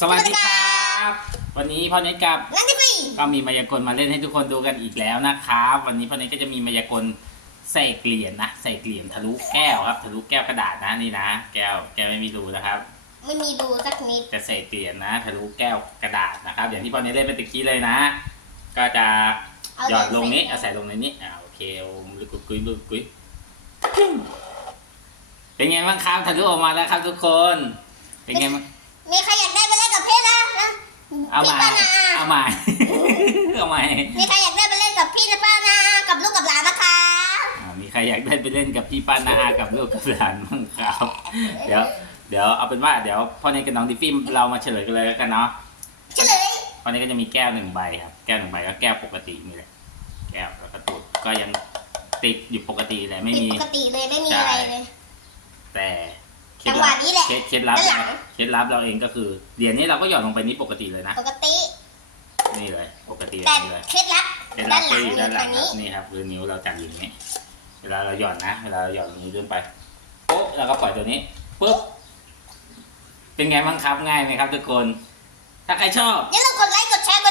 สวัสดีครับ วันนี้พ่อเน็ตกับนั่นที่พี่ก็มีมายากลมาเล่นให้ทุกคนดูกันอีกแล้วนะครับ วันนี้พ่อเน็ตก็จะมีมายากลใส่เหรียญนะใส่เหรียญทะลุแก้วครับทะลุแก้วกระดาษนะนี่นะ แก้วแก้วไม่มีรูนะครับไม่มีดูสักนิดจะใส่เหรียญนะทะลุแก้วกระดาษนะครับ อย่างที่พ่อเน็ตเล่นไปตะกี้เลยนะ ก็จะหยอดลงนี้เอาใส่ลงในนี้อ่าโอเคโอมลึกกุยลึกกุยเป็นไงบ้างครับทะลุออกมาแล้วครับทุกคน เป็นไงบ้าง เอาพี่ใหม่ป้านา เอาใหม่ เอาใหม่มีใครอยากได้ไปเล่นกับพี่นะป้านากับลูกกับหลานนะคะอ่ามีใครอยากได้ไปเล่นกับพี่ป้านาอากับลูกกับหลานบ้างครับ เดี๋ยว เดี๋ยวเอาเป็นว่าเดี๋ยวพ่อเนยกับน้องดิฟฟี่เรามาเฉลยกันเลยแล้วกันเนาะ เฉลยพ่อเนยก็จะมีแก้วหนึ่งใบครับ แก้วหนึ่งใบก็แก้วปกตินี่แหละแก้วแล้วก็ตูดก็ยังติดอยู่ปกติเลยไม่ผิดมี ปกติเลยไม่มีอะไรเลยแต่เคล็ด จังหลัวะบนี้แหละเคล็ดเคล็ดลับด้านหลัง เคล็ดลับเราเองก็คือเหรียญนี้เราก็หย่อนลงไปนี้ปกติเลยนะ ปกติ นี่เลย ปกติแบแต่บนี้เลยเคล็ดลับเคล็ดลัด้าบนหลัก็งอยู่อยู่ด้านหลัทางงครันี้บนี่ครับคือนิ้วเราจับอยู่อย่างนี้ เวลาเราหย่อนนะ เวลาเราหย่อนนิ้วขึ้นไปโป๊ะแล้วก็ปล่อยตัวนี้ปุ๊บเป็นไงบ้างครับง่ายไหมครับทุกคน ถ้าใครชอบ อย่าลืมกดไลค์ กดแชร์ ก